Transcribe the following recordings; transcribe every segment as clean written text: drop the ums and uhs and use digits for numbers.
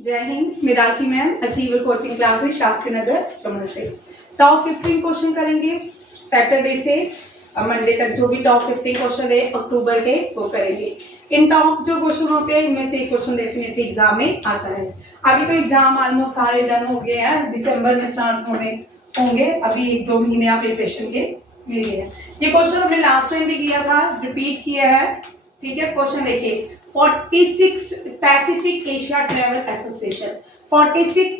जय हिंद, Miraki ma'am, Achiever coaching classes Shastri Nagar Chaman से। टॉप 15 क्वेश्चन करेंगे सैटरडे से मंडे तक। जो भी टॉप 15 क्वेश्चन है अक्टूबर के वो करेंगे। इन टॉप जो क्वेश्चन होते हैं इनमें से एक क्वेश्चन डेफिनेटली एग्जाम में आता है। अभी तो एग्जाम ऑलमोस्ट सारे डन हो गए हैं, दिसंबर में स्टार्ट होंगे। अभी 1-2 महीने आप प्रिपरेशन के मिल गए हैं। ये क्वेश्चन हमने लास्ट टाइम भी किया था, रिपीट किया है। ठीक है, क्वेश्चन देखिए 46 Pacific Asia travel association, 46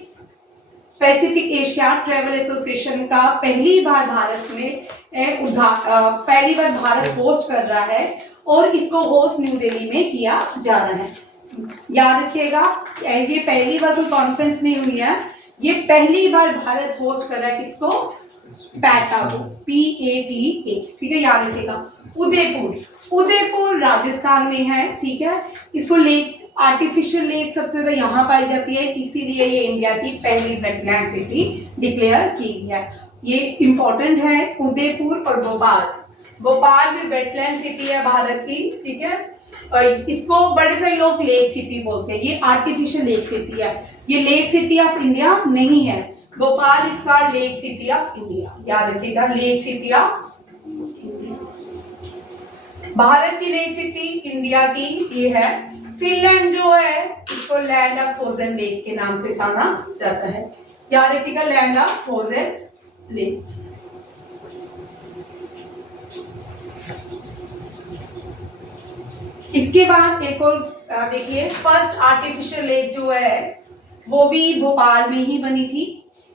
Pacific Asia travel association का पहली बार भारत में पहली बार भारत होस्ट कर रहा है और इसको होस्ट न्यू दिल्ली में किया जा रहा है। याद रखिएगा, ये पहली बार कोई कॉन्फ्रेंस नहीं हुई है, ये पहली बार भारत होस्ट कर रहा है। किसको? पैटा को, PATA। ठीक है, याद रखिएगा। उदयपुर राजस्थान में है। ठीक है, इसको लेक, आर्टिफिशियल लेक सबसे ज्यादा यहाँ पाई जाती है, इसीलिए ये इंडिया की पहली वेटलैंड सिटी डिक्लेयर की गई है। ये इंपॉर्टेंट है। उदयपुर और भोपाल भी वेटलैंड सिटी है भारत की। ठीक है, इसको बड़े सारे लोग लेक सिटी बोलते हैं। ये आर्टिफिशियल लेक सिटी है, ये लेक सिटी ऑफ इंडिया नहीं है। भोपाल इसका लेक सिटी ऑफ इंडिया, याद रखिएगा, lake city of India. Bharat की लेक सिटी इंडिया की ये है। फिनलैंड जो है इसको लैंड ऑफ फ्रोजन लेक के नाम से जाना जाता है। याद रखिएगा, लैंड ऑफ फ्रोजन लेक। इसके बाद एक और देखिए, फर्स्ट आर्टिफिशियल लेक जो है वो भी भोपाल में ही बनी थी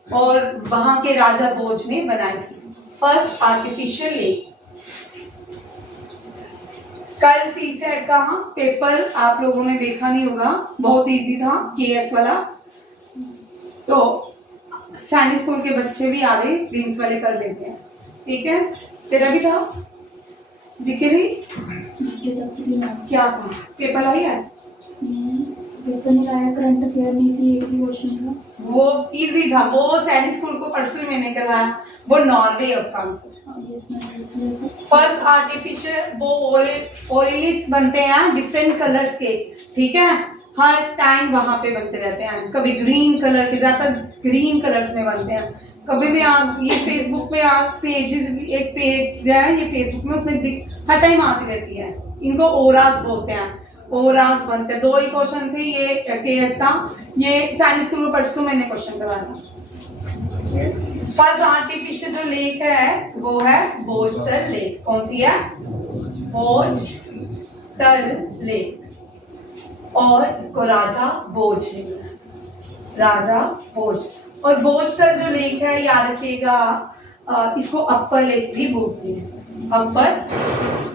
और वहां के राजा भोज ने बनाई थी फर्स्ट आर्टिफिशियल लेक। कल सीसेट का पेपर आप लोगों ने देखा नहीं होगा, बहुत इजी था, KS वाला। तो सैनिक स्कूल के बच्चे भी आ गए, प्रिंस वाले कर देते हैं। ठीक है, तेरा भी था जीके क्या था? पेपर आई है? पेपर नहीं आया, करंट अफेयर नहीं थी, एक ही क्वेश्चन था। वो इजी था, वो सैनिक स्कूल को परसों मैंने करवाया, वो नॉर्वे है उसका आंसर। फर्स्ट आर्टिफिशियल वो ओरिलिस बनते हैं डिफरेंट कलर्स के। ठीक है, हर टाइम वहां पे बनते रहते हैं। कभी ग्रीन कलर के, ज्यादातर ग्रीन कलर्स में बनते हैं। कभी भी आप ये फेसबुक में आप पेजेस, एक पेज है ये फेसबुक में, उसमें हर टाइम आती रहती है। इनको ओरास बोलते हैं, ओरास बनते हैं। 2 ही क्वेश्चन थे, ये KS था, ये सैनिक स्कूल में परसों मैंने क्वेश्चन करवाया था। फर्स्ट आर्टिफिशियल जो लेक है वो है भोजतल लेक। कौन सी है? भोजतल लेक। और इसको राजा भोज ने बनाया, राजा भोज। और भोजतल जो लेक है, याद रखिएगा, इसको अपर लेक भी बोलते हैं, अपर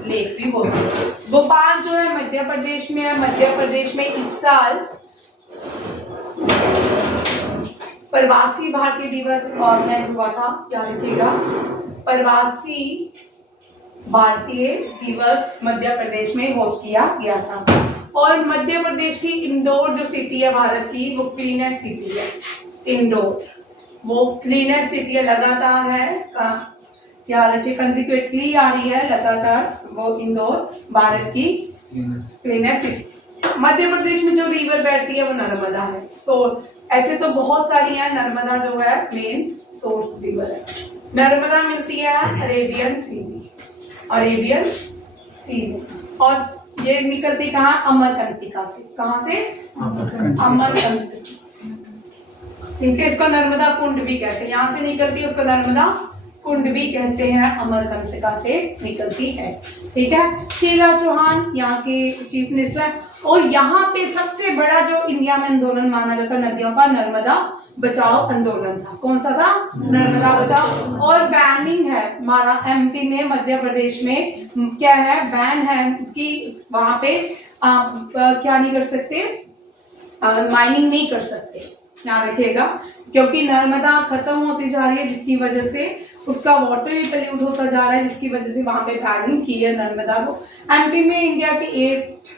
लेक भी बोलते हैं। भोपाल जो है मध्य प्रदेश में है। मध्य प्रदेश में इस साल प्रवासी भारतीय दिवस ऑर्गेनाइज हुआ था, याद रखिएगा, प्रवासी भारतीय दिवस मध्य प्रदेश में होस्ट किया गया था। और मध्य प्रदेश की इंदौर जो सिटी है भारत की, वो क्लीनेस्ट सिटी है। इंदौर वो क्लीनेस्ट सिटी है, लगातार है, याद रखिए, कंसिक्वेंटली आ रही है लगातार, वो इंदौर भारत की क्लीनेस्ट सिटी। मध्य प्रदेश में जो रिवर बैठती है वो नर्मदा है। सो ऐसे तो बहुत सारी हैं, नर्मदा जो है मेन सोर्स रिवर है। नर्मदा मिलती है अरेबियन सी में, अरेबियन सी में। और ये निकलती कहाँ? अमरकंटका से। कहाँ से? अमरकंटक। ठीक है, इसको नर्मदा कुंड भी कहते हैं। यहाँ से निकलती है, उसको नर्मदा कुंड भी कहते हैं, अमरकंटका से निकलती है। ठीक है, शिवराज चौहान यहाँ के चीफ मिनिस्टर है। और यहाँ पे सबसे बड़ा जो इंडिया में आंदोलन माना जाता नदियों का, नर्मदा बचाओ आंदोलन था। कौन सा था? नर्मदा बचाओ। और बैनिंग है, हमारा MP ने मध्य प्रदेश में क्या है, बैन है कि वहां पे आप क्या नहीं कर सकते, माइनिंग नहीं कर सकते। याद रखिएगा, क्योंकि नर्मदा खत्म होती जा रही है, जिसकी वजह से उसका वाटर भी पल्यूट होता जा रहा है, जिसकी वजह से वहां पे बैनिंग की है नर्मदा को। MP में इंडिया के 8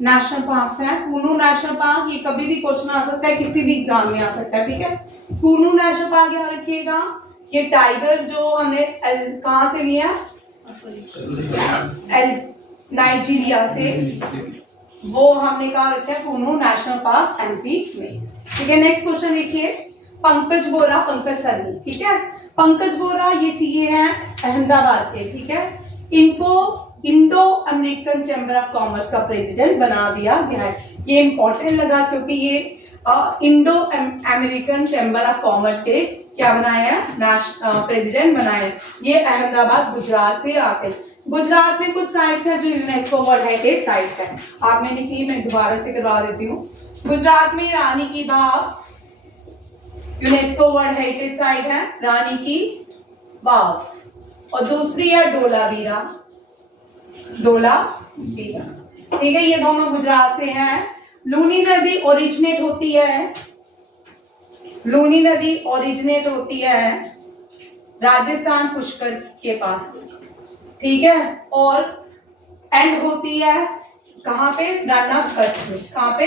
नेशनल पार्क्स हैं। कूनू नेशनल पार्क, ये कभी भी क्वेश्चन आ सकता है, किसी भी एग्जाम में आ सकता है। ठीक है, कूनू नेशनल पार्क याद रखिएगा, ये टाइगर जो हमने कहाँ से लिया? नाइजीरिया से। वो हमने कहा रखा है कुनू नेशनल पार्क एमपी में। ठीक है, नेक्स्ट क्वेश्चन देखिए, पंकज बोरा, पंकज सनी, ठीक है। पंकज बोरा ये सीए हैं अहमदाबाद के, ठीक है। इनको Indo American chamber of commerce का प्रेसिडेंट बना दिया गया है। ये इंपॉर्टेंट लगा क्योंकि ये Indo American chamber of commerce के क्या बनाए हैं, प्रेसिडेंट बनाए। ये अहमदाबाद गुजरात से आते हैं। गुजरात में कुछ साइट्स हैं जो यूनेस्को वर्ल्ड हेरिटेज साइट्स हैं, आपने लिखी, मैं दोबारा से करवा देती हूँ। गुजरात में रानी की बाव यूनेस्को वर्ल्ड हेरिटेज साइट है, रानी की बाव, और दूसरी है डोलावीरा, डोलावीरा, ठीक है। ये दोनों गुजरात से हैं। लूनी नदी ओरिजिनेट होती है, लूनी नदी ओरिजिनेट होती है राजस्थान पुष्कर के पास, ठीक है, और एंड होती है कहाँ पे, रन ऑफ कच्छ में। कहाँ पे,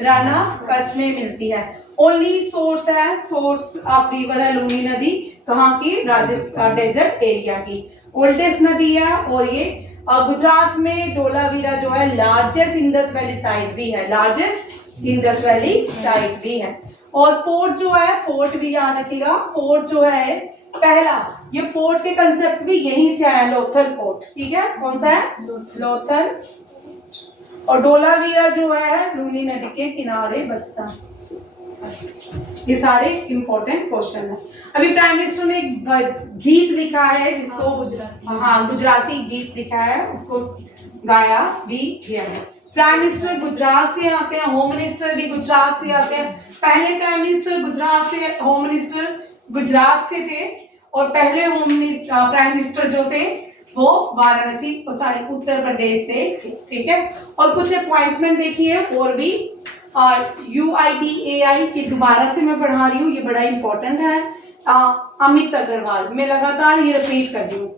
रन ऑफ कच्छ में मिलती है। ओनली सोर्स है, सोर्स ऑफ रिवर है लूनी नदी, कहाँ की, राजस्थान डेजर्ट एरिया की ओल्डेस्ट नदी है। और ये गुजरात में डोलावीरा जो है लार्जेस्ट इंडस वैली साइट भी है, लार्जेस्ट इंडस वैली साइट भी है। और पोर्ट जो है, पोर्ट भी याद रखिएगा, पोर्ट जो है पहला, ये पोर्ट के कंसेप्ट भी यहीं से आया, लोथल पोर्ट, ठीक है। कौन सा है, लोथल। और डोलावीरा जो है लूनी नदी के किनारे बसता है। ये सारे इंपॉर्टेंट क्वेश्चन है। अभी प्राइम मिनिस्टर ने एक गीत लिखा है जिसको गुजराती गीत लिखा है, उसको गाया भी गया है। प्राइम मिनिस्टर गुजरात से आते हैं, होम मिनिस्टर भी गुजरात से आते हैं। पहले प्राइम मिनिस्टर गुजरात से, होम मिनिस्टर गुजरात से थे, और पहले प्राइम मिनिस्टर जो थे वो वाराणसी, सॉरी उत्तर प्रदेश से थे, ठीक है। और कुछ अपॉइंटमेंट देखिए और भी, UIDAI की दोबारा से मैं पढ़ा रही हूँ, ये बड़ा इंपॉर्टेंट है। अमित अग्रवाल, मैं लगातार ये रिपीट कर रही हूँ,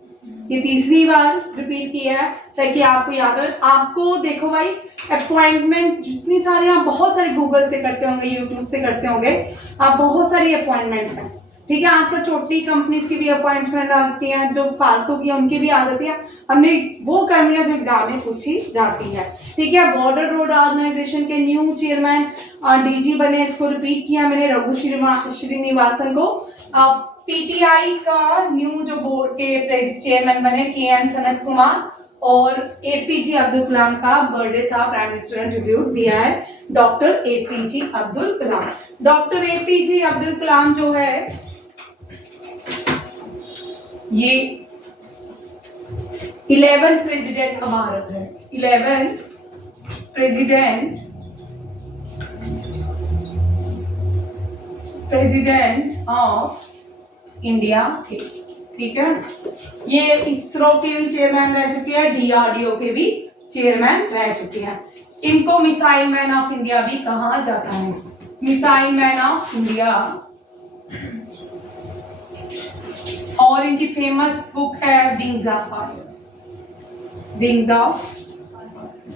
ये तीसरी बार रिपीट किया है ताकि आपको याद हो। आपको देखो भाई, अपॉइंटमेंट जितनी सारी, आप बहुत सारे गूगल से करते होंगे, यूट्यूब से करते होंगे, आप बहुत सारी अपॉइंटमेंट्स हैं, ठीक है। आजकल छोटी कंपनीज की भी अपॉइंटमेंट आती हैं, जो फालतू की उनकी भी आ जाती है, हमने वो करनी है जो एग्जाम में पूछी जाती है, ठीक है। बॉर्डर रोड ऑर्गेनाइजेशन के न्यू चेयरमैन DG बने, इसको रिपीट किया मैंने, रघु श्रीनिवासन को। PTI का न्यू जो बोर्ड के चेयरमैन बने KN सनत कुमार, और APJ अब्दुल कलाम का बर्थडे था, प्राइम मिनिस्टर ने ट्रिब्यूट दिया है doctor APJ Abdul Kalam. Doctor APJ Abdul Kalam जो है ये 11th प्रेसिडेंट का भारत है, 11th प्रेसिडेंट ऑफ इंडिया थे, ठीक है। ये इसरो के भी चेयरमैन रह चुके हैं, DRDO के भी चेयरमैन रह चुके हैं। इनको मिसाइल मैन ऑफ इंडिया भी कहा जाता है, मिसाइल मैन ऑफ इंडिया। और इनकी फेमस बुक है wings of fire, wings of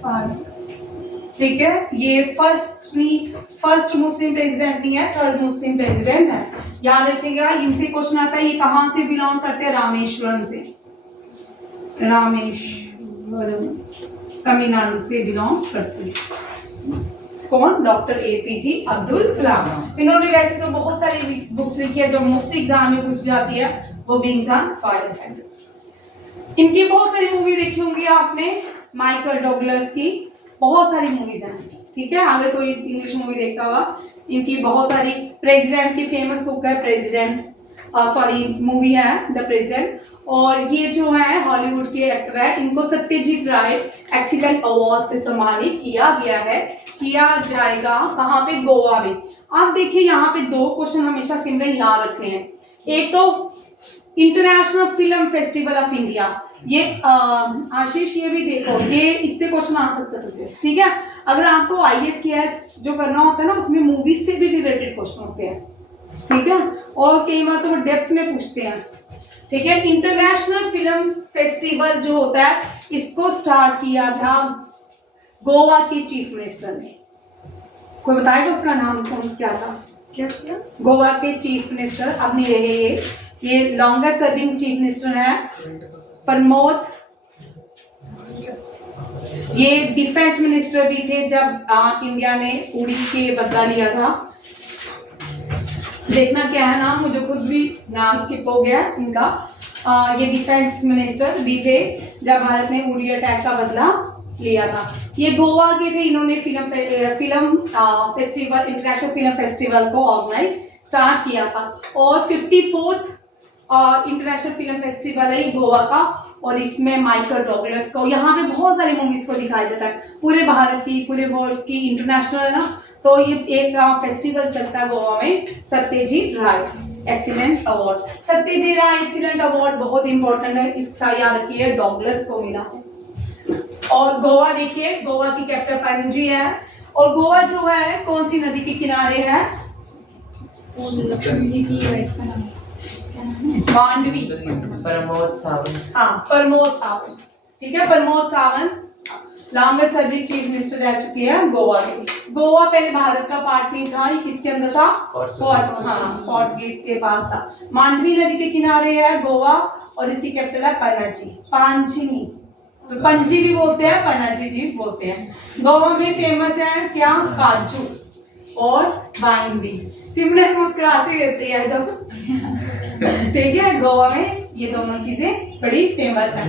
fire, ठीक है। ये फर्स्ट मुस्लिम प्रेसिडेंट नहीं है, थर्ड मुस्लिम प्रेसिडेंट है, याद रखिएगा। इनसे क्वेश्चन आता है, ये कहां से बिलोंग करते हैं, रामेश्वरम से, रामेश्वरम तमिलनाडु से बिलोंग करते हैं। कौन, डॉक्टर APJ अब्दुल कलाम। इन्होंने वैसे तो बहुत सारी बुक्स लिखी है जो मोस्टली एग्जाम में पूछ जाती है, वो विंग्स ऑन फायर है। इनकी बहुत सारी मूवी देखी होंगी आपने, माइकल डगलस की बहुत सारी मूवीज हैं, ठीक है। अगर कोई इंग्लिश मूवी देखता होगा, इनकी बहुत सारी, प्रेसिडेंट की फेमस बुक है प्रेसिडेंट, मूवी है द प्रेसिडेंट। और ये जो है हॉलीवुड के एक्टर है, इनको सत्यजीत राय एक्सीलेंट अवार्ड से सम्मानित किया गया है, किया जाएगा कहाँ पे, गोवा में। आप देखिए यहाँ पे दो क्वेश्चन हमेशा सिमरन याद रखने हैं। एक तो international film festival of India, ये आशीष ये भी देखो, ये इससे क्वेश्चन आ सकता है तुझे, ठीक है। अगर आपको IAS जो करना होता है ना, उसमें मूवीज से भी रिलेटेड क्वेश्चन होते हैं, ठीक है। और कई बार तो वो डेप्थ में पूछते हैं, ठीक है। इंटरनेशनल फिल्म फेस्टिवल जो होता है, इसको स्टार्ट किया था गोवा के चीफ मिनिस्टर ने। कोई बताएगा उसका नाम कौन, क्या था, क्या किया? गोवा के चीफ मिनिस्टर, अब नहीं रहे ये लॉन्गेस्ट सर्विंग चीफ मिनिस्टर है प्रमोद ये डिफेंस मिनिस्टर भी थे जब इंडिया ने उड़ी के बदला लिया था। देखना क्या है नाम, मुझे खुद भी नाम स्किप हो गया इनका। ये डिफेंस मिनिस्टर भी थे जब भारत ने उड़ी अटैक का बदला लिया था। ये गोवा के थे, इन्होंने film festival, international film festival को ऑर्गेनाइज स्टार्ट किया था। और 54th इंटरनेशनल फिल्म फेस्टिवल है गोवा का, और इसमें माइकल डॉगलस को, यहाँ पे बहुत सारी मूवीज को दिखाया जाता है, पूरे भारत की, पूरे वर्ल्ड की, इंटरनेशनल है ना। तो ये एक फेस्टिवल चलता है गोवा में, सत्यजीत राय एक्सीलेंस अवार्ड। सत्यजीत राय एक्सीलेंट अवार्ड बहुत इंपॉर्टेंट है, इसका याद रखिए, डॉगलस को मिला है। और गोवा देखिए, गोवा की कैपिटल पणजी है। और गोवा जो है कौन सी नदी के किनारे है? मांडवी। प्रमोद सावंत। हाँ, प्रमोद सावंत, ठीक है। Pramod Sawant longest serving chief minister रह चुकी है गोवा की। गोवा पहले भारत का पार्ट नहीं था, ये किसके अंदर था? पोर्टुगीज के पास था। मांडवी नदी के किनारे है गोवा, और इसकी कैपिटल है पणजी। पांचिनी, पंजी भी बोलते हैं, पणजी भी बोलते हैं। गोवा में फेमस है क्या? काजू और वाइन भी। सिमरन मुस्कुराती रहती है जब, ठीक है। गोवा में ये दोनों चीजें बड़ी फेमस है।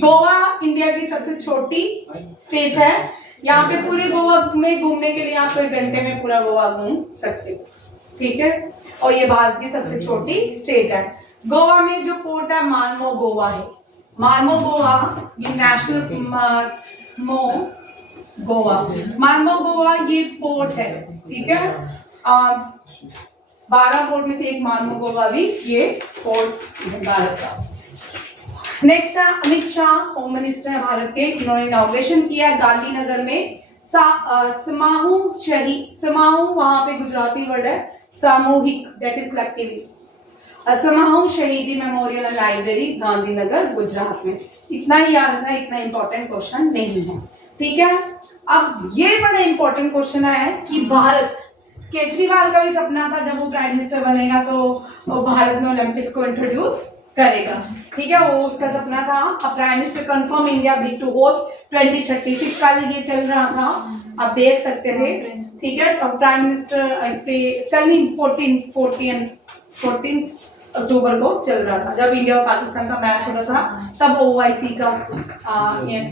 गोवा इंडिया की सबसे छोटी स्टेट है। यहाँ पे पूरे गोवा में घूमने के लिए आप 1 घंटे में पूरा गोवा घूम सकते हो, ठीक है। और ये भारत की सबसे छोटी स्टेट है। गोवा में जो पोर्ट है मार्मो गोवा है। मार्मो गोवा ये नेशनल मार्मो गोवा ये पोर्ट है, ठीक है। 12 पोर्ट में से एक मार्मो गोवा भी ये पोर्ट है भारत का। नेक्स्ट है अमित शाह, होम मिनिस्टर है भारत के। इन्होंने इनॉग्रेशन किया गांधीनगर में समाहू वहां पे गुजराती वर्ड है सामूहिक, दैट इज कलेक्टिव। समाहू शहीदी memorial and library Gandhinagar Gujarat में। इतना ही याद रखना, इतना इंपॉर्टेंट क्वेश्चन नहीं है, ठीक है। अब ये बड़ा इंपॉर्टेंट क्वेश्चन है कि भारत, केजरीवाल का भी सपना था जब वो प्राइम मिनिस्टर बनेगा तो वो भारत में ओलंपिक्स को इंट्रोड्यूस करेगा, ठीक है। वो उसका सपना था। अब prime minister confirm India bid to host 2036, कल ये चल रहा था, आप देख सकते थे, ठीक है। और प्राइम मिनिस्टर इस पे कल नहीं 14 अक्टूबर को चल रहा था, जब इंडिया और पाकिस्तान का मैच हो रहा था, तब OIC का ये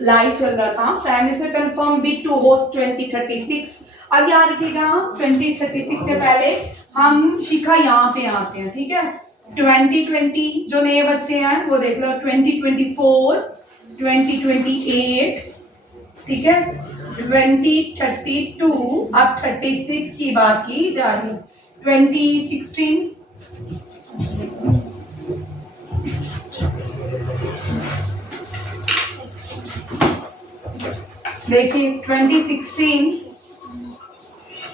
लाइव चल रहा था। Prime minister confirm bid to host 2036। अब याद रखिएगा 2036 से पहले हम शिखा यहाँ पे आते हैं, ठीक है। 2020 जो नए बच्चे हैं वो देख लो, 2024, 2028, ठीक है, 2032, अब 36 की बात की जा रही है। 2016 देखिए 2016,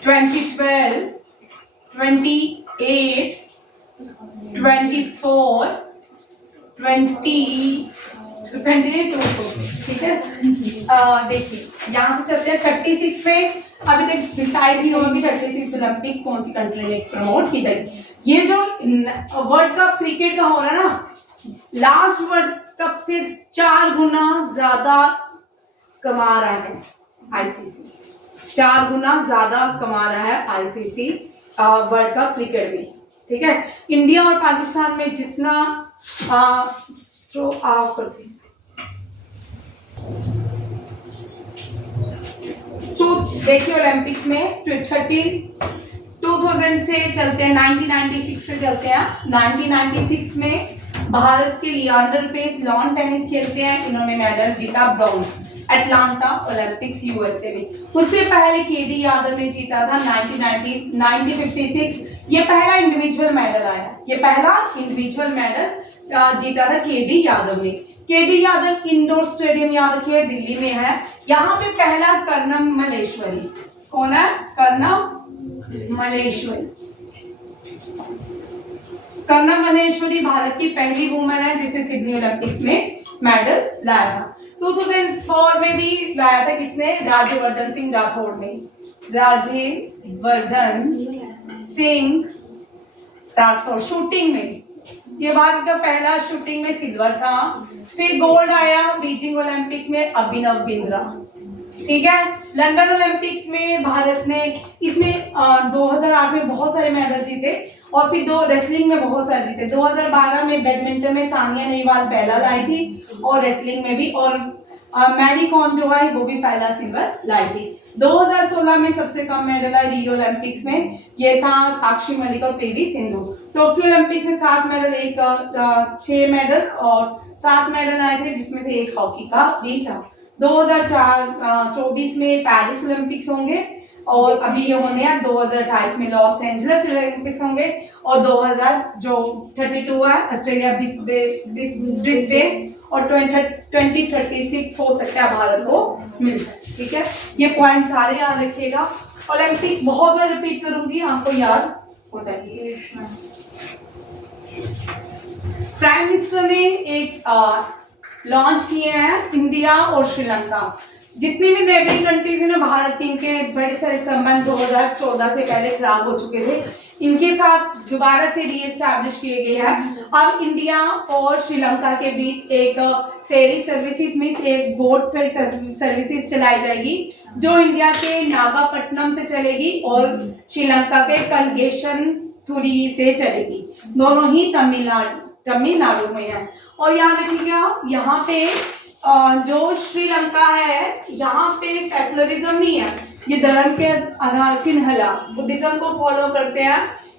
2012, 28, 24, 22, ठीक है। देखिए यहाँ से चलते हैं 36 में। अभी तक डिसाइड नहीं हुआ कि 36 ओलंपिक कौन सी कंट्री में प्रमोट की गई। ये जो वर्ल्ड कप क्रिकेट का हो रहा है ना, लास्ट वर्ल्ड कप से 4 गुना ज्यादा कमा रहा है ICC, 4 गुना ज्यादा कमा रहा है ICC वर्ल्ड कप क्रिकेट में, ठीक है। इंडिया और पाकिस्तान में जितना ऑफ करते हैं तो देखिए ओलंपिक्स में 2000 से चलते हैं, 1996 से चलते हैं। 1996 में भारत के लियांडर पेस लॉन टेनिस खेलते हैं, इन्होंने मेडल जीता ब्रॉन्ज अटलांटा ओलंपिक्स USA में। उससे पहले KD यादव ने जीता था 1956। ये पहला इंडिविजुअल मेडल आया, ये पहला इंडिविजुअल मेडल जीता था KD यादव ने। KD यादव इंडोर स्टेडियम याद रखिए दिल्ली में है। यहाँ पे पहला कर्णम मल्लेश्वरी, कौन है? कर्णम मल्लेश्वरी। कर्णम मल्लेश्वरी भारत की पहली वुमेन है जिसने सिडनी ओलंपिक्स में मेडल लाया था। 2004 में भी लाया था किसने? राज्यवर्धन सिंह राठौड़ ने, राज्यवर्धन सिंह राठौड़ शूटिंग में, ये भारत का पहला शूटिंग में सिल्वर था। फिर गोल्ड आया बीजिंग ओलंपिक्स में अभिनव बिंद्रा। ठीक है, लंदन ओलंपिक्स में भारत ने इसमें 2008 में बहुत सारे मेडल जीते और फिर दो रेसलिंग में बहुत सारे जीते। 2012 में बैडमिंटन में सानिया नेहवाल पहला लाई थी और रेसलिंग में भी, और मैरी कॉम जो है वो भी पहला सिल्वर लाई थी। 2016 में सबसे कम मेडल आए रियो ओलंपिक्स में, ये था साक्षी मलिक और पीवी सिंधु। टोक्यो ओलंपिक्स में 7 मेडल, 6 मेडल और 7 मेडल आए थे, जिसमें से एक हॉकी का भी था। 2024 में पेरिस ओलंपिक्स होंगे और अभी ये होने हैं 2028 में लॉस एंजलिस ओलंपिक्स होंगे, और 2032 है ऑस्ट्रेलिया ब्रिस्बेन, और 2036 हो सकता है भारत को मिल जाए। ठीक है, ये पॉइंट सारे याद रखिएगा। ओलंपिक्स बहुत बार रिपीट करूंगी, आपको याद हो जाएगी। प्राइम मिनिस्टर ने एक लॉन्च किए हैं इंडिया और श्रीलंका। जितने भी नेबरिंग कंट्रीज हैं ना भारत के, इनके बड़े सारे संबंध 2014 से पहले खराब हो चुके थे, इनके साथ दोबारा से रीएस्टैब्लिश किए गए हैं। अब इंडिया और श्रीलंका के बीच एक फेरी सर्विसेज में एक बोट सर्विसेज चलाई जाएगी, जो इंडिया के नागापट्टनम से चलेगी और श्रीलंका के कलगेशनथुरी से चलेगी। दोनों ही तमिलनाडु में है। और याद रखिएगा, यहाँ पे जो श्रीलंका है, यहाँ पे सेकुलरिज्म नहीं है, ये धर्म के आधार सिन्हलास बुद्धिज्म को फॉलो करते हैं,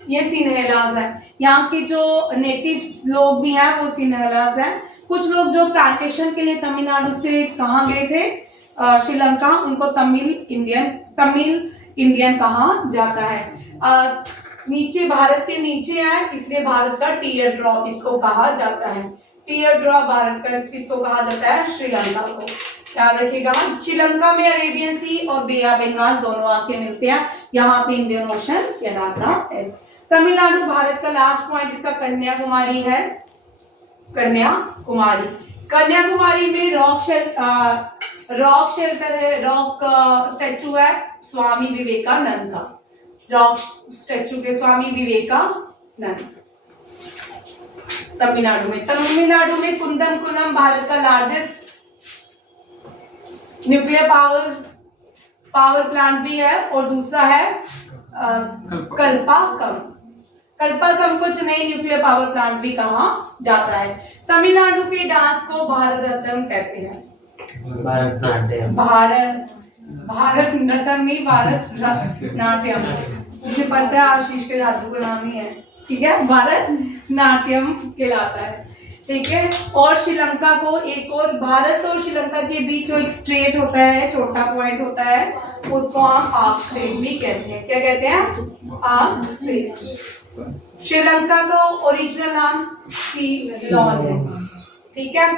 ये सिन्हलास है। यहाँ के जो नेटिव लोग भी हैं वो सिन्हलास हैं। कुछ लोग जो प्लांटेशन के लिए तमिलनाडु से कहाँ गए थे श्रीलंका, उनको तमिल इंडियन कहा जाता है। नीचे भारत के नीचे है, इसलिए भारत का टीयर ड्रॉप इसको कहा जाता है। टीयर ड्रॉप भारत का इसको कहा जाता है श्रीलंका को। याद रखिएगा, श्रीलंका में अरेबियन सी और बे ऑफ बंगाल दोनों आके मिलते हैं, यहाँ पे इंडियन ओशन कहलाता है। तमिलनाडु भारत का लास्ट पॉइंट इसका कन्याकुमारी है। कन्याकुमारी में रॉक शेल्टर है, रॉक स्टैचू है स्वामी विवेकानंद का। रॉक स्टैचू के स्वामी विवेकानंद तमिलनाडु में कुंदनकुलम भारत का लार्जेस्ट न्यूक्लियर पावर प्लांट भी है, और दूसरा है कल्पाकम को चेन्नई न्यूक्लियर पावर प्लांट भी कहा जाता है। तमिलनाडु के डांस को भारत रत्न कहते हैं। भारतनाट्यम। मुझे पता है आशीष के दादू का नाम ही है, ठीक है, भारतनाट्यम कहलाता है। ठीक है, और श्रीलंका को एक और, भारत और श्रीलंका के बीच जो एक स्ट्रेट होता है, छोटा पॉइंट होता है, उसको हम आर्क स्ट्रेट भी कहते हैं। क्या कहते हैं? Arc straight. श्रीलंका का ओरिजिनल नाम सीलोन है। ठीक है,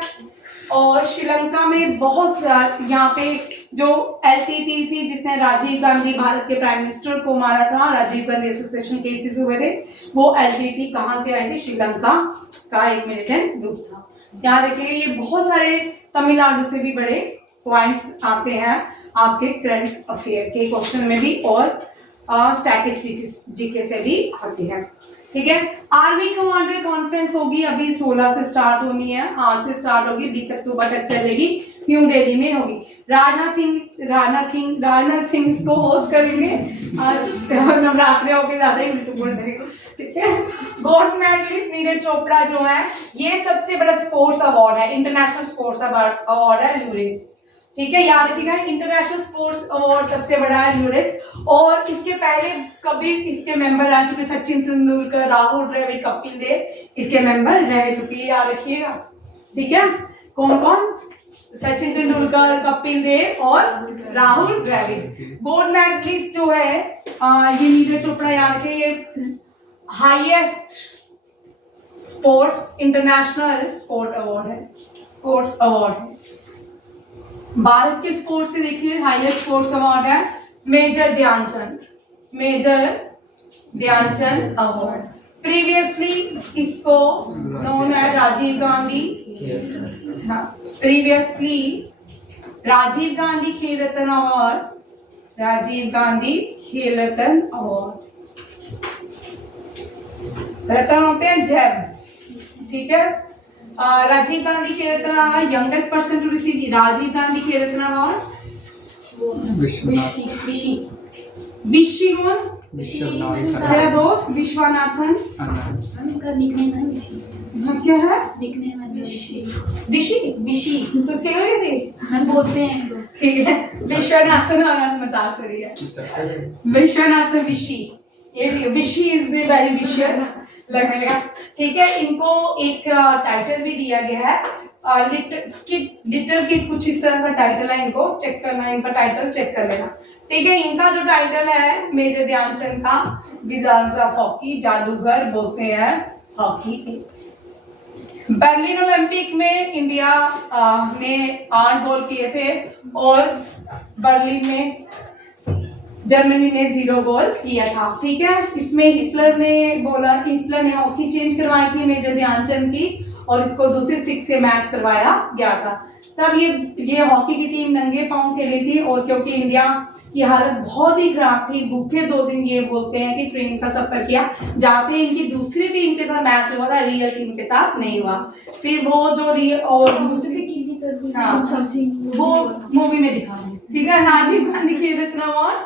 और श्रीलंका में बहुत यहाँ पे जो LTT थी, जिसने राजीव गांधी भारत के प्राइम मिनिस्टर को मारा था, राजीव गांधी एसोसिएशन केसेस हुए थे, वो LTT कहाँ से आए थे? श्रीलंका का एक मिलिटेंट ग्रुप था। याद रखिए, ये बहुत सारे तमिलनाडु से भी बड़े पॉइंट्स आते हैं आपके करंट अफेयर के क्वेश्चन में भी, और स्टैटिस्टिक्स जीके से भी आते हैं। ठीक है, आर्मी कमांडर कॉन्फ्रेंस होगी, अभी 16 से स्टार्ट होनी है, आज से स्टार्ट होगी, 20 अक्टूबर तक चलेगी, न्यू दिल्ली में होगी। राजनाथ सिंह इसको होस्ट करेंगे। आज नवरात्रि हो गए, ज्यादा ही बोल रहे हैं। ठीक है, गोल्ड मेडलिस्ट नीरज चोपड़ा जो है, ये सबसे बड़ा स्पोर्ट्स अवार्ड है, इंटरनेशनल स्पोर्ट्स अवार्ड है ल्यूरिस। ठीक है, याद रखिएगा, इंटरनेशनल स्पोर्ट्स अवार्ड सबसे बड़ा है ल्यूरिस। और इसके पहले कभी इसके मेंबर रह चुके सचिन तेंदुलकर, राहुल द्रविड़, कपिल देव इसके मेंबर रह चुके हैं, याद रखिएगा। ठीक है, कौन कौन? सचिन तेंदुलकर, कपिल देव और राहुल द्रविड़। गोल्ड मेडलिस्ट जो है ये नीरज चोपड़ा, याद रखिए, ये highest sports international sports award है। भारत के स्पोर्ट्स से देखिए हाईएस्ट स्पोर्ट्स अवार्ड है मेजर ध्यानचंद अवार्ड। प्रीवियसली इसको नोन है राजीव गांधी, प्रीवियसली राजीव गांधी खेल रत्न अवार्ड, रत्न होते हैं जेम, ठीक है। Rajiv Gandhi Khel Ratna, youngest person to receive Rajiv Gandhi Khel Ratna award, विशी कौन? मेरा दोस्त विश्वनाथन। उनका निकनेम है विशी। हाँ, क्या है? निकनेम है विशी। विशी तो उसके घर गए थे। हम बोलते हैं इनको। ठीक है, विश्वनाथन आनंद मजाक कर रही है। विश्वनाथन विशी, ये विशी इज द वेरी विशियस लगने लगा। ठीक है, इनको एक टाइटल भी दिया गया है, लिटिल किड कुछ इस तरह का टाइटल है। इनको चेक करना है, इनका टाइटल चेक कर लेना। ठीक है, इनका जो टाइटल है मेजर ध्यानचंद का विजार्ड्स ऑफ हॉकी, जादूगर बोलते हैं हॉकी के। बर्लिन ओलंपिक में इंडिया ने 8 गोल किए थे और बर्लिन में जर्मनी ने 0 गोल किया था। ठीक है, इसमें हिटलर ने हॉकी चेंज करवाई थी मेजर ध्यानचंद की और इसको दूसरी स्टिक से मैच करवाया गया था। तब ये हॉकी की टीम नंगे पांव खेली थी और क्योंकि इंडिया की हालत बहुत ही खराब थी, भूखे 2 दिन ये बोलते हैं कि ट्रेन का सफर किया, जाते इनकी दूसरी टीम के साथ मैच हुआ था, रियल टीम के साथ नहीं हुआ। फिर वो जो रियल और दूसरी समथिंग वो मूवी में दिखा है। ठीक है, राजीव गांधी खेल रत्न अवार्ड,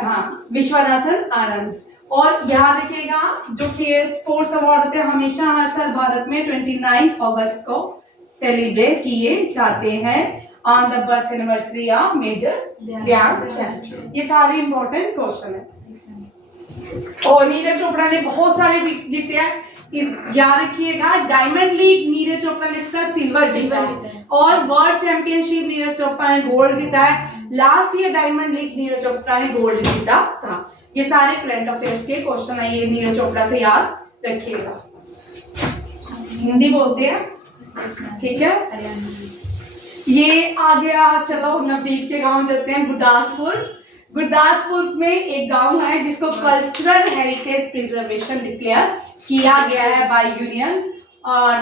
हाँ, विश्वनाथन आनंद। और यहाँ देखिएगा जो खेल स्पोर्ट्स अवार्ड होते हैं हमेशा हर साल भारत में 29 अगस्त को सेलिब्रेट किए जाते हैं on the birth anniversary of Major Dhyan Chand. ये सारे इंपॉर्टेंट क्वेश्चन है। और नीरज चोपड़ा ने बहुत सारे जीते हैं, याद रखिएगा। डायमंड लीग नीरज चोपड़ा ने इसका सिल्वर जीता है और वर्ल्ड चैंपियनशिप नीरज चोपड़ा ने गोल्ड जीता है। Last year diamond league Neeraj Chopra ने गोल्ड जीता था। ये सारे करंट अफेयर्स के क्वेश्चन है, ये नीरज चोपड़ा से याद रखिएगा। हिंदी बोलते हैं, ठीक है। ये आ गया, चलो नवदीप के गांव चलते हैं, गुरदासपुर। गुरदासपुर में एक गांव है जिसको कल्चरल हेरिटेज प्रिजर्वेशन डिक्लेयर किया गया है बाय यूनियन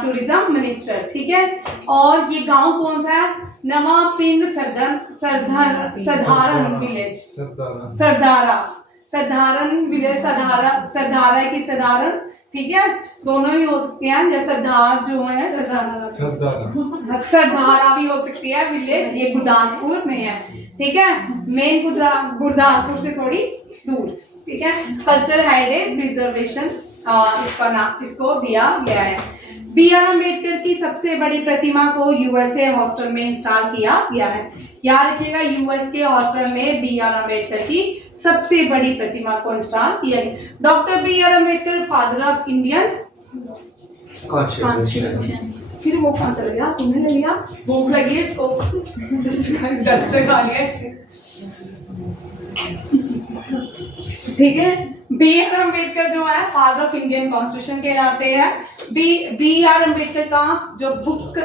टूरिज्म मिनिस्टर। ठीक है, और ये गांव कौन सा है? नवापिंड सरधारन विलेज, सरधारन विलेज, सरधारा की सरधारन। ठीक है, दोनों ही हो सकते हैं, जैसे सरदार जो है सरधारा भी हो सकती है विलेज। ये गुरदासपुर में है। ठीक है, मेन गुरदासपुर से थोड़ी दूर। ठीक है, कल्चर हेरिटेज प्रिजर्वेशन इसका नाम इसको दिया गया है। बी.आर. अम्बेडकर की सबसे बड़ी प्रतिमा को यूएसए हॉस्टल में इंस्टॉल किया गया है। याद रखिएगा, यूएस के हॉस्टल में बी.आर. अम्बेडकर की सबसे बड़ी प्रतिमा को इंस्टॉल किया गया। Doctor B R. Ambedkar father of Indian constitution. फिर वो कहाँ चला गया? तुमने ले लिया? भूख लगी है इसको, डस्टर खा लिया इसने। ठीक है, बी.आर. अम्बेडकर जो है फादर ऑफ इंडियन कॉन्स्टिट्यूशन कहलाते हैं। बी.आर. अम्बेडकर का जो बुक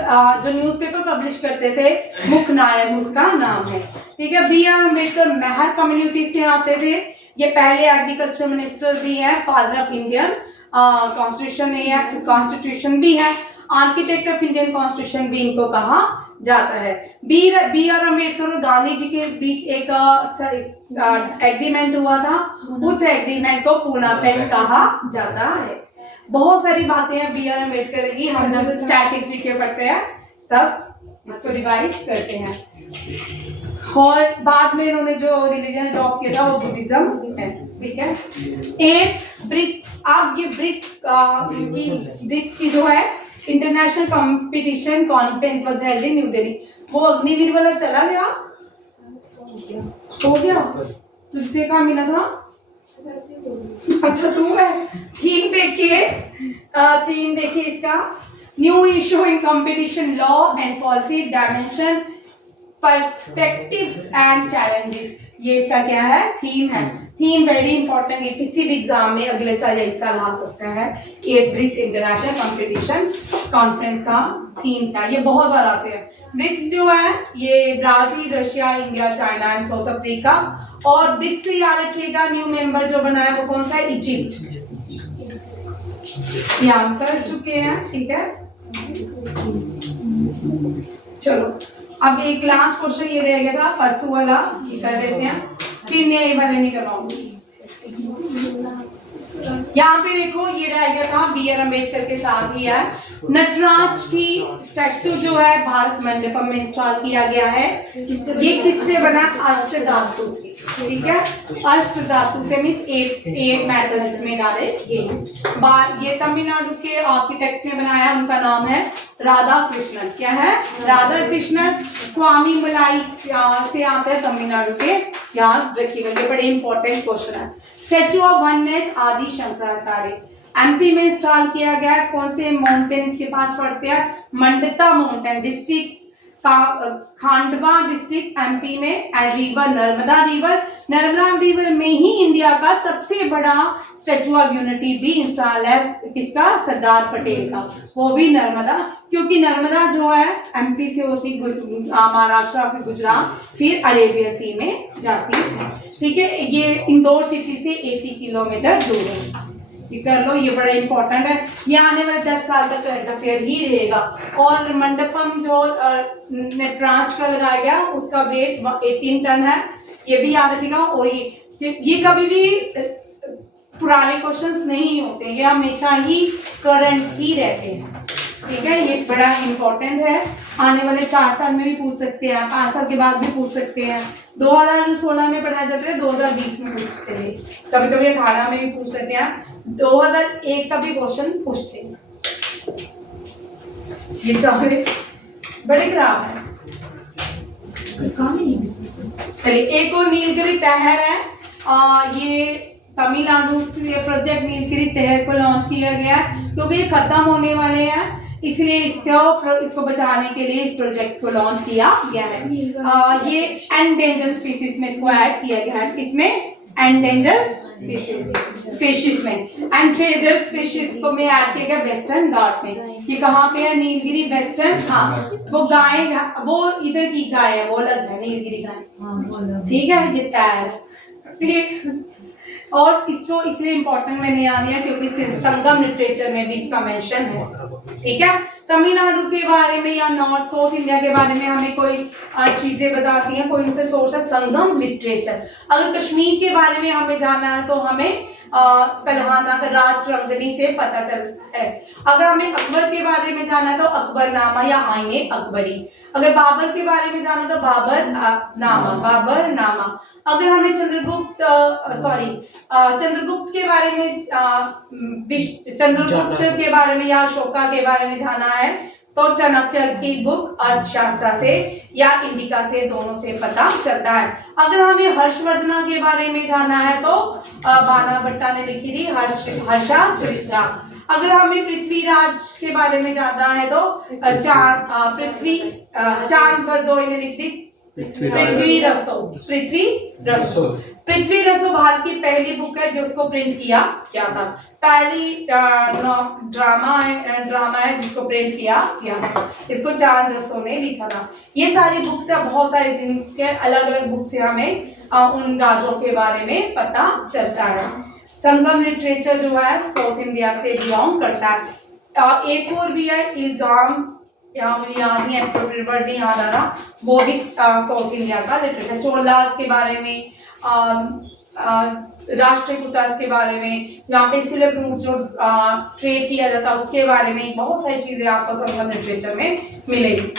जो न्यूज़पेपर पब्लिश करते थे, मुख्य नायक उसका नाम है। ठीक है, बी.आर. अम्बेडकर महर कम्युनिटी से आते थे। ये पहले एग्रीकल्चर मिनिस्टर भी है, फादर ऑफ इंडियन कॉन्स्टिट्यूशन भी है, आर्किटेक्ट ऑफ इंडियन कॉन्स्टिट्यूशन भी इनको कहा जाता है। बी.आर. अम्बेडकर और गांधी जी के बीच एक एग्रीमेंट हुआ था, उस एग्रीमेंट को पूना पेन कहा जाता है। बहुत सारी बातें हैं बी.आर. अम्बेडकर की, हम जब स्टैटिक्स जीके पढ़ते हैं तब इसको रिवाइज करते हैं। और बाद में इन्होंने जो रिलीजन अडॉप्ट किया था वो बुद्धिज्म है। ठीक है, 8 ब्रिक्स। अब ये ब्रिक्स की जो है international competition conference was held in new Delhi. वो अग्निवीर वाला चला गया, हो गया, तुझसे कहाँ मिला था? अच्छा तू है। थीम देखिए इसका, new issue in competition law and policy dimension perspectives and challenges. ये इसका क्या है? थीम है। थीम वेरी इंपॉर्टेंट है, किसी भी एग्जाम में अगले साल या इस साल आ सकता है। 8 ब्रिक्स इंटरनेशनल कंपटीशन कॉन्फ्रेंस का थीम क्या है? ये बहुत बार आते हैं। ब्रिक्स जो है ये Brazil, Russia, India, China and south Africa. और ब्रिक्स से याद रखिएगा न्यू मेंबर जो बना है वो कौन सा है? इजिप्ट। ये हम कर चुके हैं। ठीक है, चलो अब एक लास्ट क्वेश्चन ये रह गया था परसों वाला, ये कर लेते हैं, फिर नए वाले नहीं करवाऊंगी। यहाँ पे देखो ये रह गया था बी आर अम्बेडकर के साथ ही है। नटराज की स्टैचू जो है भारत मंडपम में इंस्टॉल किया गया है। ये किससे बना? अष्ट धातु से, ठीक है, अष्ट धातु से मीन्स एट मेटल इसमें डाले। ये तमिलनाडु के आर्किटेक्ट ने बनाया, उनका नाम है राधा कृष्णन। क्या है? राधा कृष्णन। स्वामी मलाई से आता है तमिलनाडु के, याद रखिएगा, ये बड़े इंपॉर्टेंट क्वेश्चन है। स्टैचू ऑफ वननेस आदि शंकराचार्य एमपी में इंस्टॉल किया गया है। कौन से माउंटेन इसके पास पड़ते हैं? Mandhata mountain, district Khandwa district MP में। And river Narmada river, Narmada river में ही इंडिया का सबसे बड़ा स्टैचू ऑफ यूनिटी भी इंस्टॉल है। किसका? सरदार पटेल का, वो भी नर्मदा, क्योंकि नर्मदा जो है एमपी से होती महाराष्ट्र फिर गुजरात फिर अरेबिया सी में जाती है, ठीक है। ये इंदौर सिटी से 80 किलोमीटर दूर है। ये कर लो, ये बड़ा इंपॉर्टेंट है, ये आने वाले 10 साल तक करंट अफेयर ही रहेगा। और मंडपम जो नटराज का लगाया गया उसका वेट 18 टन है, ये भी याद रखिएगा। और ये कभी भी पुराने क्वेश्चंस नहीं होते, ये हमेशा ही करंट ही रहते हैं, ठीक है। ये बड़ा इंपॉर्टेंट है, आने वाले 4 साल में भी पूछ सकते हैं, 5 साल के बाद भी पूछ सकते हैं। 2016 में पढ़ाए जाते थे, 2020 में पूछते थे, कभी कभी 18 में भी पूछ सकते हैं, 2001 का भी क्वेश्चन पूछते हैं। ये सारे बड़े खराब है। चलिए, एक और नीलगिरी तहर है। ये तमिलनाडु से प्रोजेक्ट नीलगिरी तहर को लॉन्च किया गया क्योंकि ये खत्म होने वाले हैं, इसलिए इसको बचाने के लिए इस प्रोजेक्ट को लॉन्च किया गया है। ये एंडेंजर स्पीसीज में इसको ऐड किया गया है। इसमें एंडेंजर स्पीशीज में, एंडेंजर स्पीशीज को में ऐड किया गया वेस्टर्न घाट में। ये कहाँ पे है? नीलगिरी वेस्टर्न। हाँ, वो गाय, वो इधर की गाय है, वो अलग है, नीलगिरी गाय, ठीक है। ये तैर, ठीक। और इसको इसलिए इम्पोर्टेंट मैंने याद दिया क्योंकि संगम लिटरेचर में भी इसका मेंशन है, ठीक है। तमिलनाडु के बारे में या नॉर्थ साउथ इंडिया के बारे में हमें कोई चीजें बताती हैं, कोई इनसे सोर्स है संगम लिटरेचर। अगर कश्मीर के बारे में हमें जानना है तो हमें कल्हाना का राजरंगनी से पता चलता है। अगर हमें अकबर के बारे में जानना है तो अकबरनामा या आईने अकबरी। अगर बाबर के बारे में जानना तो बाबरनामा। अगर हमें चंद्रगुप्त के बारे में चंद्रगुप्त के बारे में या अशोका के बारे में जानना है तो चाणक्य की बुक अर्थशास्त्र से या इंडिका से, दोनों से पता चलता है। अगर हमें हर्षवर्धना के बारे में जानना है तो बाना भट्टा ने लिखी थी हर्षचरित्रा। अगर हमें पृथ्वीराज के बारे में जानना है तो चांद बरदोई ने लिखी थी पृथ्वी रसो भारत की पहली बुक है जिसको प्रिंट किया गया था। पहली ड्रामा है जिसको प्रिंट किया गया था, इसको चांद रसो ने लिखा था। ये सारी बुक्स है, बहुत सारे जिनके अलग अलग बुक से हमें उन राजों के बारे में पता चलता है। संगम लिटरेचर जो है साउथ इंडिया से बिलोंग करता है। एक और भी है इल्गाम, यहाँ मुझे याद नहीं है, वर्ड नहीं याद आ रहा, वो भी साउथ इंडिया का लिटरेचर। चोलास के बारे में, राष्ट्रकूटास के बारे में, यहाँ पे सिल्क रूट जो ट्रेड किया जाता है उसके बारे में, बहुत सारी चीजें आपको संगम लिटरेचर में मिलेगी।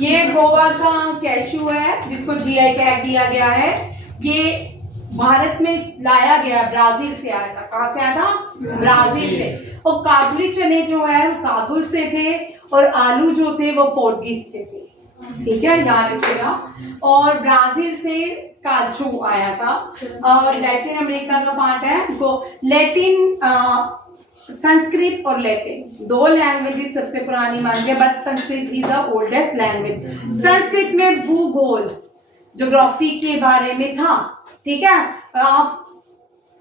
ये गोवा का कैशू है जिसको जीआई टैग दिया गया है। ये भारत में लाया गया, ब्राजील से आया था। कहाँ से आया था? ब्राजील से। और काबुली चने जो है वो काबुल से थे और आलू जो थे वो पोर्टुगीज से थे, ठीक है, याद रखिएगा। और ब्राजील से काजू आया था। और लैटिन अमेरिका का पार्ट है, तो लैटिन संस्कृत और लैटिन दो लैंग्वेजेस सबसे पुरानी मानी है, but Sanskrit is the oldest language. Sanskrit में भूगोल, ज्योग्राफी के बारे में था, ठीक है।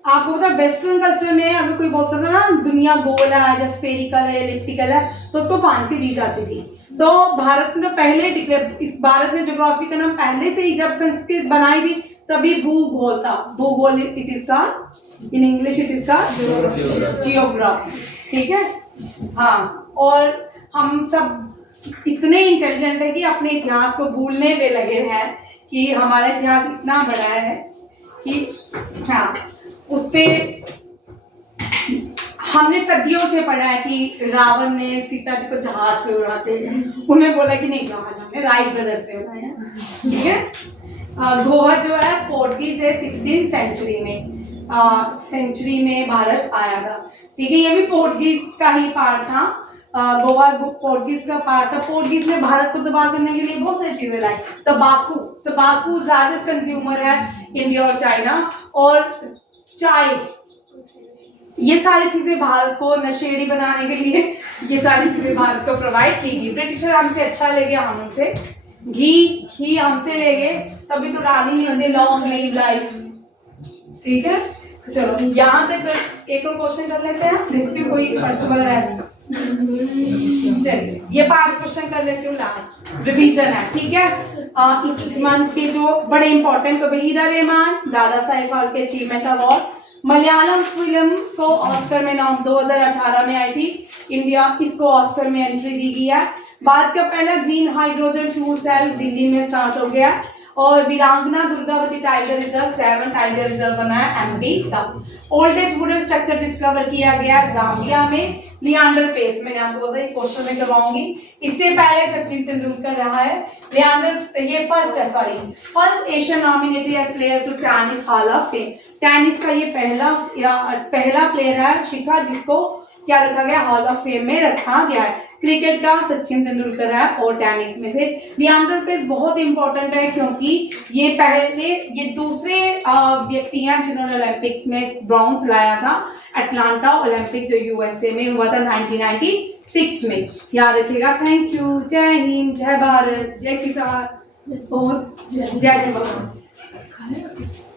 आपको पता वेस्टर्न कल्चर में अगर कोई बोलता था ना दुनिया गोल है या स्फेरिकल है, एलिप्टिकल है, तो उसको फांसी दी जाती थी। तो भारत ने पहले इस भारत ने ज्योग्राफी का नाम पहले से ही जब संस्कृत बनाई थी तभी भूगोल था। भूगोल इट इज का, इन इंग्लिश इट इज का जियोग्राफी, ठीक है। हाँ, और हम सब इतने इंटेलिजेंट है कि अपने इतिहास को भूलने पे लगे हैं कि हमारा इतिहास इतना बड़ा है कि हाँ उस पे हमने सदियों से पढ़ा है कि रावण ने सीता जी को जहाज पे उड़ाते उन्हें बोला कि नहीं जहाज हमने राइट ब्रदर्स ने उड़ाया, ठीक है। गोवा जो है पोर्टुगीज है 16th सेंचुरी में भारत आया था, ठीक है। ये भी पोर्टुगीज का ही पार्ट था, गोवा पोर्टुगीज का पार्ट था। पोर्टुगीज ने भारत को तबाह करने के लिए बहुत सारी चीजें लाई। तंबाकू लार्जेस्ट कंज्यूमर है इंडिया और चाइना, और चाय, ये सारी चीजें भारत को नशेड़ी बनाने के लिए ये सारी चीजें भारत को प्रोवाइड की गई। ब्रिटिशर हमसे अच्छा ले गया, हम उनसे घी हमसे ले गए, तभी तो रानी मिलती लॉन्ग लिव लाइफ, ठीक है। चलो यहाँ तक एक और क्वेश्चन कर लेते हैं, देखती हूँ कोई पॉसिबल है। चलिए ये 5 क्वेश्चन कर लेती हूँ, लास्ट रिवीजन है, ठीक है। इस मंथ के जो बड़े important, Waheeda Rehman Dada Saheb Phalke achievement award, Malayalam film को ऑस्कर में 2018 में आई थी, इंडिया इसको ऑस्कर में एंट्री दी गई है। भारत का पहला green hydrogen fuel cell Delhi में स्टार्ट हो गया, और Veerangana Durgavati tiger reserve 7 tiger reserve बना है एमपी का। ओल्डेस्ट वुडन स्ट्रक्चर डिस्कवर किया गया जाम्बिया में, लियांडर पेस, मैंने आपको बोला ये क्वेश्चन में करवाऊंगी। इससे पहले सचिन तेंदुलकर रहा है लियांडर, ये first Asian nominated player to tennis hall of fame. Tennis का ये पहला प्लेयर है शिखा जिसको क्या रखा गया, हॉल ऑफ फेम में रखा गया है। क्रिकेट का सचिन तेंदुलकर है, और टेनिस में से लियांडर पेस बहुत इंपॉर्टेंट है क्योंकि ये दूसरे व्यक्ति हैं जिन्होंने ओलंपिक्स में ब्रॉन्ज लाया था। अटलांटा ओलंपिक्स जो यूएसए में हुआ था 1996 में, याद रखिएगा। थैंक यू, जय हिंद, जय भारत, जय किसान और जय जवान।